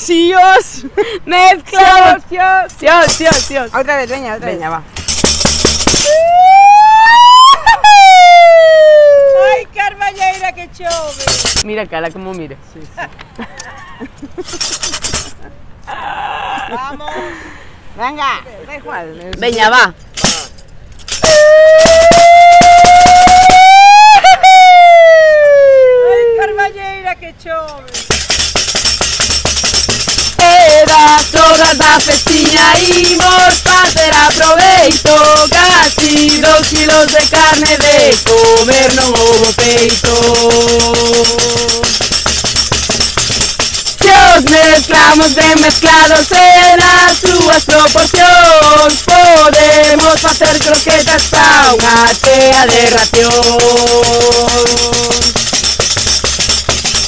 ¡Sios! ¡Mezclamos! ¡Sios! Otra vez, veña, va. Ai, Carballeira, que chove. Mira, Cala, como mira. Sí. Vamos. Venga, da igual. Veña, va. Ai, Carballeira, que chove. Das horas da festiña imos facer aproveito. Casi 2 kilos de carne de comer non houbo peito. Se os mezclamos ben mezclados en as súas proporcións, podemos facer croquetas pa unha chea de ración.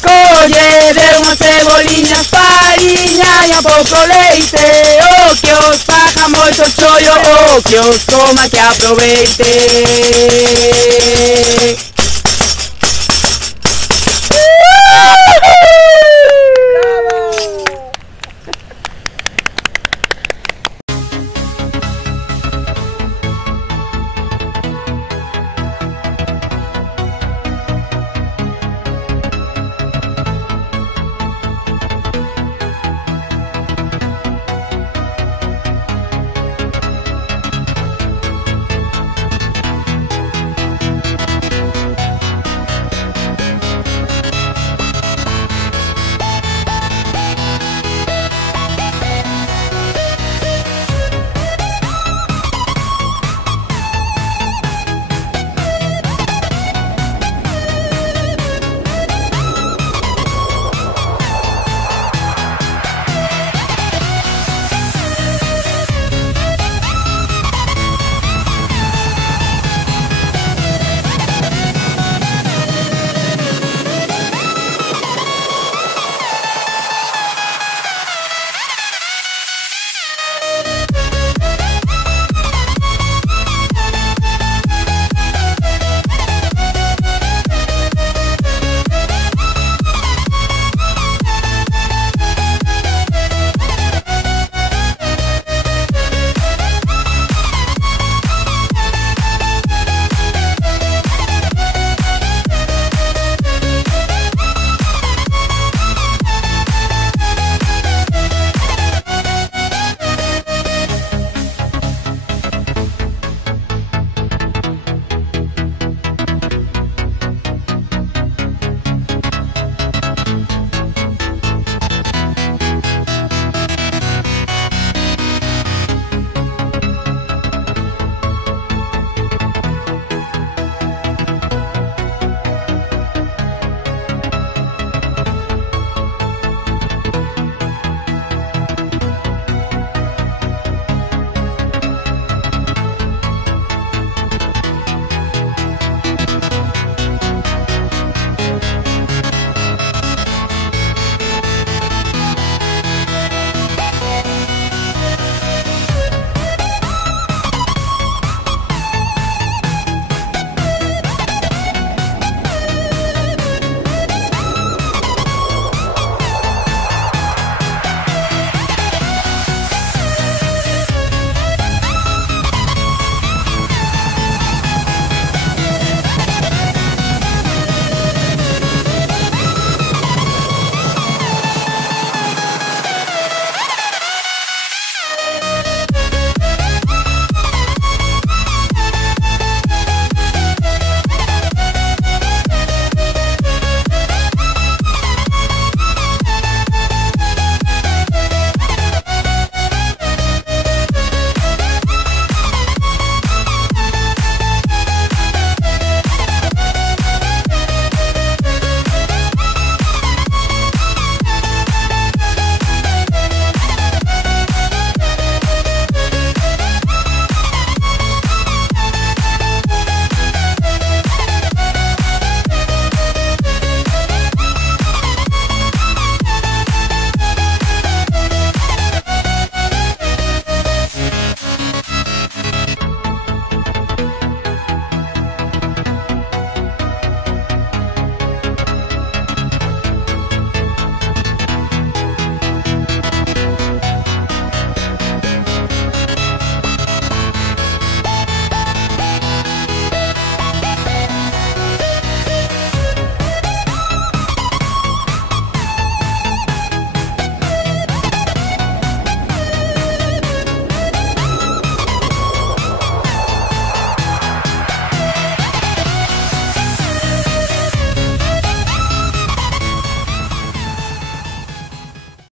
Collede unhas ceboliñas, fariña e a pouco leite. O que os faga moito chollo, o que os coma que aproveite.